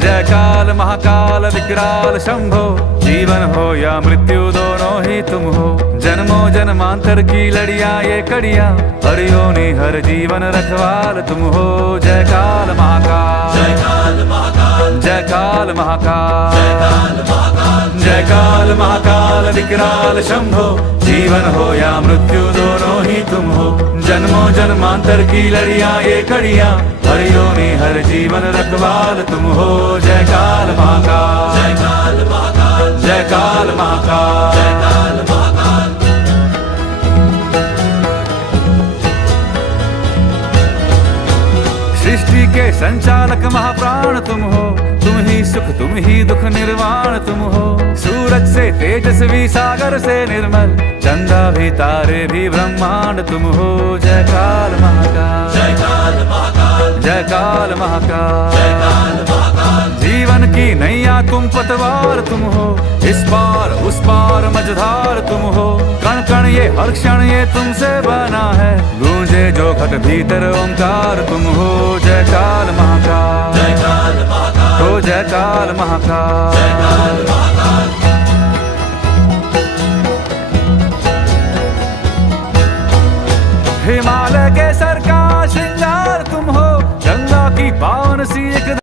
जय काल महाकाल विकराल शंभो, जीवन हो या मृत्यु दोनों ही तुम हो। जन्मों जन्मांतर की लड़ियां ये कड़ियां, हर योनि हर जीवन रखवाल तुम हो। जय काल महाकाल, जय काल महाकाल, जय काल महाकाल, जय काल महाकाल, जय काल महाकाल विकराल शंभो, जीवन हो या मृत्यु दोनों ही तुम हो। जन्मों जन्मांतर की लड़ियां ये कड़ियां, हर योनि हर जीवन रखवाल तुम हो। जय काल महाकाल, जय काल महाकाल, जय काल महाकाल, जय काल महाकाल। सृष्टि के संचालक महाप्राण तुम हो, तुम ही सुख तुम ही दुख निर्वाण तुम हो। सूरज से तेजस्वी सागर से निर्मल, चंदा भी तारे भी ब्रह्मांड तुम हो। जय काल महाकाल, जय काल महाकाल, जय काल महाकाल, जय काल महाकाल। जीवन की नैया तुम पतवार तुम हो, इस पार उस पार मझधार तुम हो। कण कण ये हर क्षण ये तुमसे बना है, गूंजे जो घट भीतर ओंकार तुम हो। जय काल महाकाल, जय काल महाकाल, हो जय काल महाकाल, जय काल महाकाल। हिमालय के सर का श्रृंगार तुम हो, गंगा की पावन सी एक